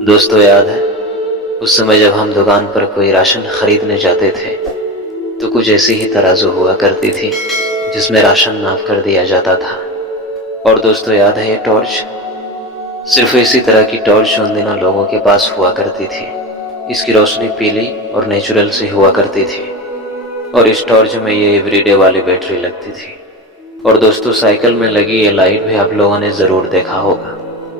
दोस्तों याद है उस समय जब हम दुकान पर कोई राशन खरीदने जाते थे तो कुछ ऐसी ही तराजू हुआ करती थी जिसमें राशन नाप कर दिया जाता था। और दोस्तों याद है ये टॉर्च, सिर्फ इसी तरह की टॉर्च उन दिनों लोगों के पास हुआ करती थी। इसकी रोशनी पीली और नेचुरल सी हुआ करती थी और इस टॉर्च में ये एवरीडे वाली बैटरी लगती थी। और दोस्तों साइकिल में लगी ये लाइट भी आप लोगों ने ज़रूर देखा होगा।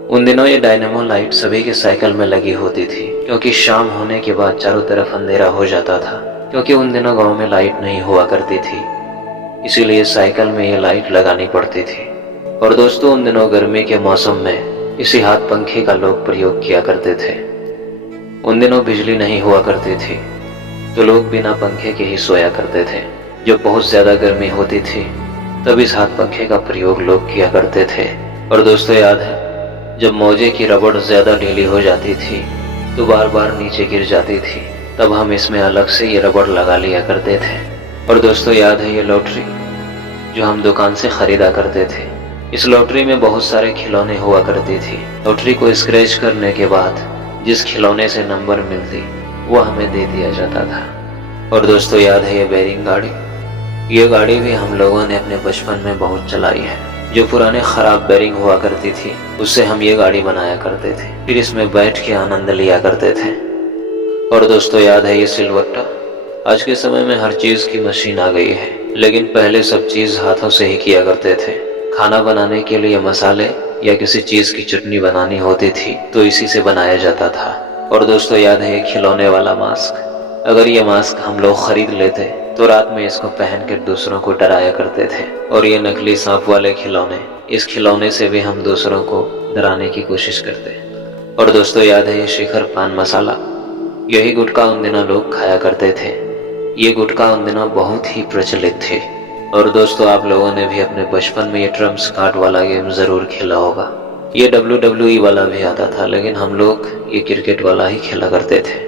उन दिनों ये डायनेमो लाइट सभी के साइकिल में लगी होती थी क्योंकि शाम होने के बाद चारों तरफ अंधेरा हो जाता था, क्योंकि उन दिनों गांव में लाइट नहीं हुआ करती थी, इसीलिए साइकिल में ये लाइट लगानी पड़ती थी। और दोस्तों उन दिनों गर्मी के मौसम में इसी हाथ पंखे का लोग प्रयोग किया करते थे। उन दिनों बिजली नहीं हुआ करती थी तो लोग बिना पंखे के ही सोया करते थे। जब बहुत ज़्यादा गर्मी होती थी तब इस हाथ पंखे का प्रयोग लोग किया करते थे। और दोस्तों याद है जब मोजे की रबड़ ज़्यादा ढीली हो जाती थी तो बार बार नीचे गिर जाती थी, तब हम इसमें अलग से ये रबड़ लगा लिया करते थे। और दोस्तों याद है ये लॉटरी जो हम दुकान से ख़रीदा करते थे। इस लॉटरी में बहुत सारे खिलौने हुआ करती थी। लॉटरी को स्क्रैच करने के बाद जिस खिलौने से नंबर मिलती वो हमें दे दिया जाता था। और दोस्तों याद है ये बैरिंग गाड़ी, ये गाड़ी भी हम लोगों ने अपने बचपन में बहुत चलाई है। जो पुराने ख़राब बैरिंग हुआ करती थी उससे हम ये गाड़ी बनाया करते थे, फिर इसमें बैठ के आनंद लिया करते थे। और दोस्तों याद है ये सिलवट्टा, आज के समय में हर चीज़ की मशीन आ गई है, लेकिन पहले सब चीज़ हाथों से ही किया करते थे। खाना बनाने के लिए मसाले या किसी चीज़ की चटनी बनानी होती थी तो इसी से बनाया जाता था। और दोस्तों याद है ये खिलौने वाला मास्क, अगर ये मास्क हम लोग खरीद लेते तो रात में इसको पहन कर दूसरों को डराया करते थे। और ये नकली सांप वाले खिलौने, इस खिलौने से भी हम दूसरों को डराने की कोशिश करते। और दोस्तों याद है ये शिखर पान मसाला, यही गुटखा उन दिनों लोग खाया करते थे। ये गुटखा उन दिनों बहुत ही प्रचलित थे। और दोस्तों आप लोगों ने भी अपने बचपन में ये ट्रम्प्स कार्ड वाला गेम ज़रूर खेला होगा। ये WWE वाला भी आता था, लेकिन हम लोग ये क्रिकेट वाला ही खेला करते थे।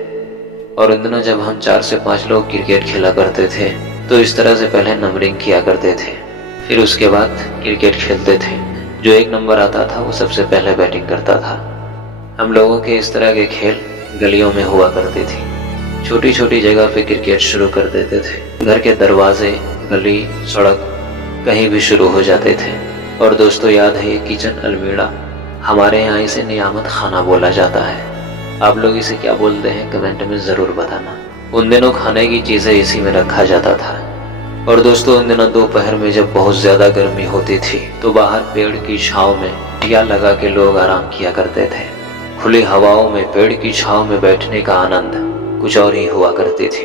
और उन दिनों जब हम 4 से 5 लोग क्रिकेट खेला करते थे तो इस तरह से पहले नंबरिंग किया करते थे, फिर उसके बाद क्रिकेट खेलते थे। जो 1 नंबर आता था वो सबसे पहले बैटिंग करता था। हम लोगों के इस तरह के खेल गलियों में हुआ करती थी। छोटी छोटी जगह पे क्रिकेट शुरू कर देते थे, घर के दरवाजे, गली, सड़क कहीं भी शुरू हो जाते थे। और दोस्तों याद है ये किचन अलमीरा, हमारे यहाँ इसे नियामत खाना बोला जाता है। आप लोग इसे क्या बोलते हैं कमेंट में ज़रूर बताना। उन दिनों खाने की चीज़ें इसी में रखा जाता था। और दोस्तों उन दिनों दोपहर में जब बहुत ज़्यादा गर्मी होती थी तो बाहर पेड़ की छांव में दिया लगा के लोग आराम किया करते थे। खुली हवाओं में पेड़ की छांव में बैठने का आनंद कुछ और ही हुआ करती थी।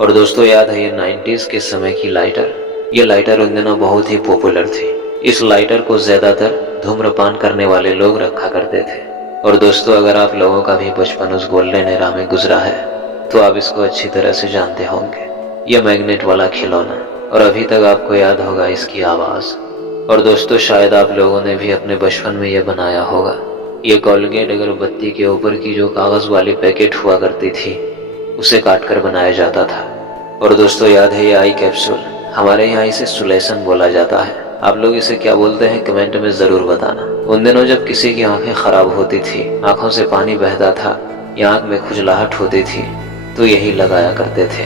और दोस्तों याद है ये 90s के समय की लाइटर, ये लाइटर उन दिनों बहुत ही पॉपुलर थी। इस लाइटर को ज़्यादातर धूम्रपान करने वाले लोग रखा करते थे। और दोस्तों अगर आप लोगों का भी बचपन उस गोल्डन एरा में गुजरा है तो आप इसको अच्छी तरह से जानते होंगे। यह मैग्नेट वाला खिलौना, और अभी तक आपको याद होगा इसकी आवाज़। और दोस्तों शायद आप लोगों ने भी अपने बचपन में यह बनाया होगा। ये कोलगेट अगरबत्ती के ऊपर की जो कागज़ वाली पैकेट हुआ करती थी उसे काट कर बनाया जाता था। और दोस्तों याद है ये आई कैप्सूल, हमारे यहाँ इसे सुलेसन बोला जाता है। आप लोग इसे क्या बोलते हैं कमेंट में ज़रूर बताना। उन दिनों जब किसी की आंखें ख़राब होती थी, आंखों से पानी बहता था या आंख में खुजलाहट होती थी तो यही लगाया करते थे।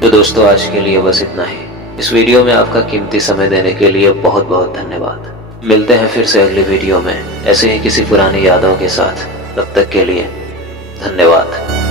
तो दोस्तों आज के लिए बस इतना ही। इस वीडियो में आपका कीमती समय देने के लिए बहुत बहुत धन्यवाद। मिलते हैं फिर से अगली वीडियो में ऐसे ही किसी पुरानी यादों के साथ। तब तक के लिए धन्यवाद।